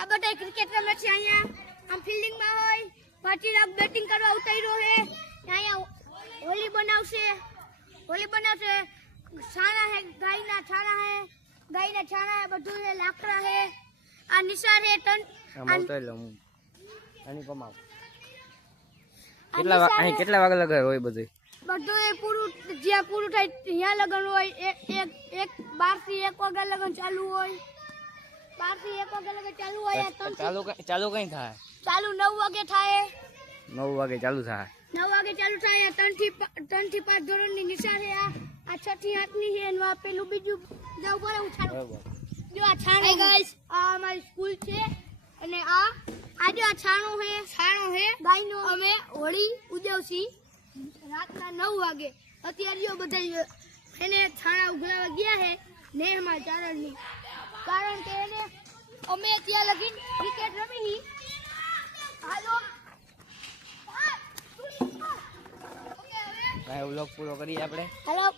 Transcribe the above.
આ બધા ક્રિકેટ રમે છે અહીંયા આમ ફિલ્ડિંગ માં હોય પછી રાત બેટિંગ કરવા ઉતાર્યો છે અહીંયા હોલી બનાવશે છાણા હે ગાયના છાણા હે બધું છે લાકડા હે આ નિશાળ હે તન આમ તો લઉં આની કમાવ કેટલા વાગે લગાય હોય બધું એ પૂરું જ્યાં પૂરું થાય ત્યાં લગન હોય એક 12 થી 1 વાગે લગન ચાલુ હોય 12 થી 1 વાગે લગન ચાલુ હોય ચાલુ કઈ થાય ચાલુ 9 વાગે થાય 9 વાગે ચાલુ થાય 9 વાગે ચાલુ થાય 3 થી 5 ધોરણની નિશાળ છે આ 6 થી 8 ની છે અને આ પેલું બીજું જાવ પર હું છાણું જો આ છાણું ગાઈસ આ અમારી સ્કૂલ છે અને આ જો આ છાણો હે ગાયનો અમે હોળી ઉજવશી રાતના 9 વાગે અત્યારે જો બધા એને છાણા ઉઘલાવા ગયા હે નેહમાં ચારણની કારણ કે એને અમે ત્યાં લગીન ક્રિકેટ રમી હાલો વ્લોગ પૂરો કરીએ આપણે હેલો